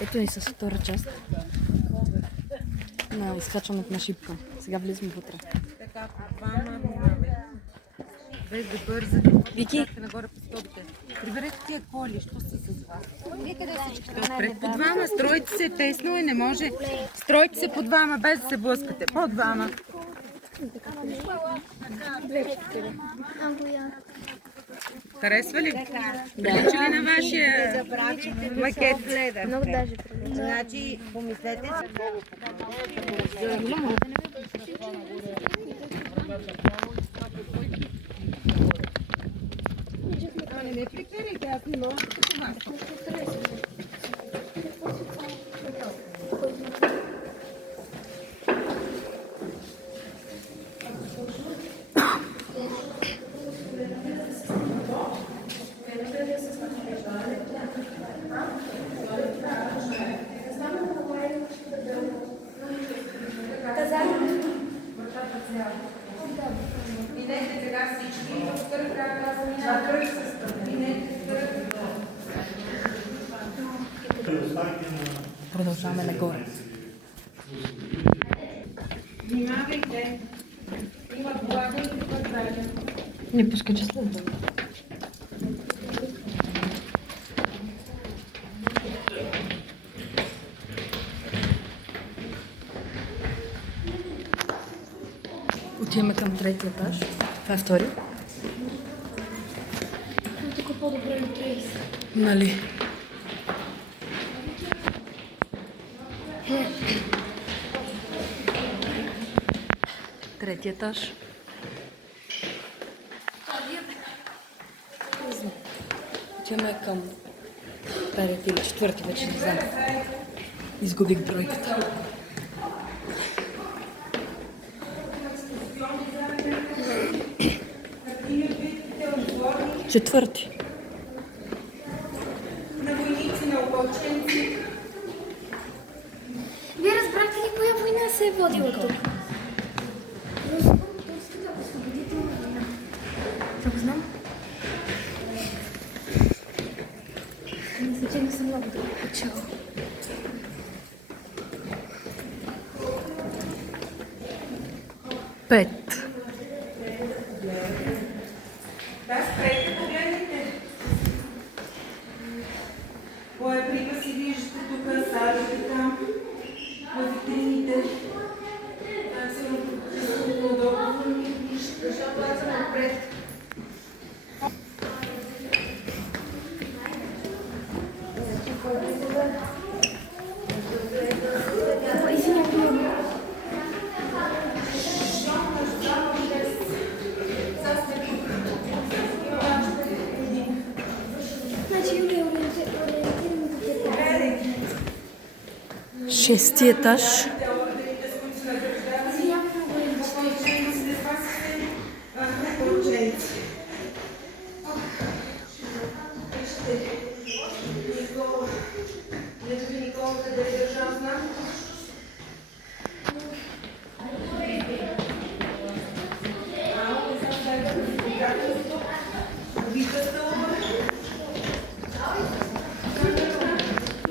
Ето ни с втора част на изкачването на шипка. Сега влизаме вътре. Така, по двама минавай. Без да бързате. Вики! Нагоре по скобите. Приберете тия коли, що са с вас? Вие къде всички? Отпред по двама, стройте се тесно и не може. Стройте се по двама, без да се блъскате. По двама. Харесва ли? Да. Прилича ли на вашия макет? Много даже. Значи, помислете не ме прекарайте, аз не мога като вас. Идете сега всички, Продължаваме нагоре. Внимавайте! Има глава и подваря. Не пускай честно. Отиваме към третия етаж. Това е втори. Тук по-добре на 30. Нали? Третия етаж. Отиваме към третия или четвърти, вече не знам. Изгубих бройката. Четвърти. На войници, на опълченци. Вие разбрахте ли коя война се е водила тук? Турската освободителна война. Това го знам. Мисля, че не съм много добре почела. Пет. Да, спрете, погледнете. Боеприпаси виждате тук, сажите там, в витрините. Там се удобно. Защо влязаме напред? Значи Юлия ориентираме до тебе. Шести етаж.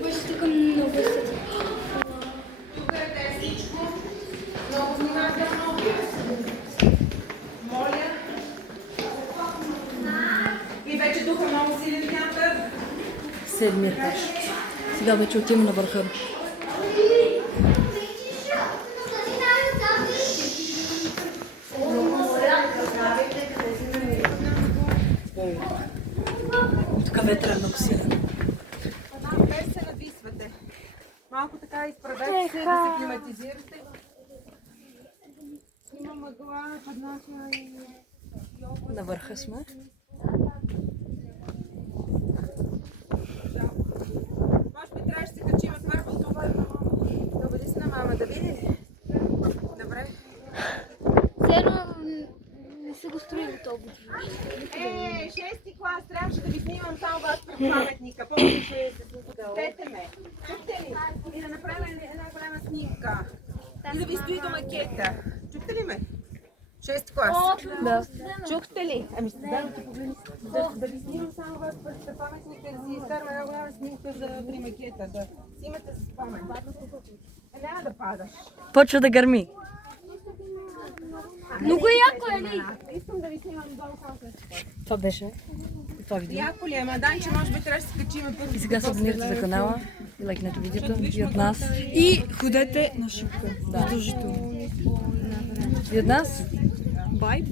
Беше тук много съди. Тук е всичко. Много внимателно. Моля. И вече духа много силен вятър. Седми етаж. Сега вече отиваме на върха. Тук ветър е много силен. Без се нависвате. Малко така изправете се, да се климатизирате. Има мъгла, поднася и... На върха сме. Може би трябваше да се качим от върху това. Да бъде с на мама, да види. Добре. Цено не са го строили толкова. Шести клас, трябваше да ви снимам само вас пред паметника. Помните, чухте ме. Чухте ли? И да направим една голяма снимка. И да ви стои до макета. Чухте ли ме? Шести клас. Да. Чухте ли? Ами ще да погледни. Да ви снимам само вас пред паметника, да си изкарам една голяма снимка за при макета, да си имате с спомен. Няма да падаш. Почва да гърми. Много яко е, ли? Искам да ви снимам долу само след това. Това беше. Това видео. Яко ли е, ама Данче може би трябва да се качиме първо. И сега се абонирайте за канала и лайкнете видеото и от нас. И ходете на шипка. Задължително. И от нас. Бай.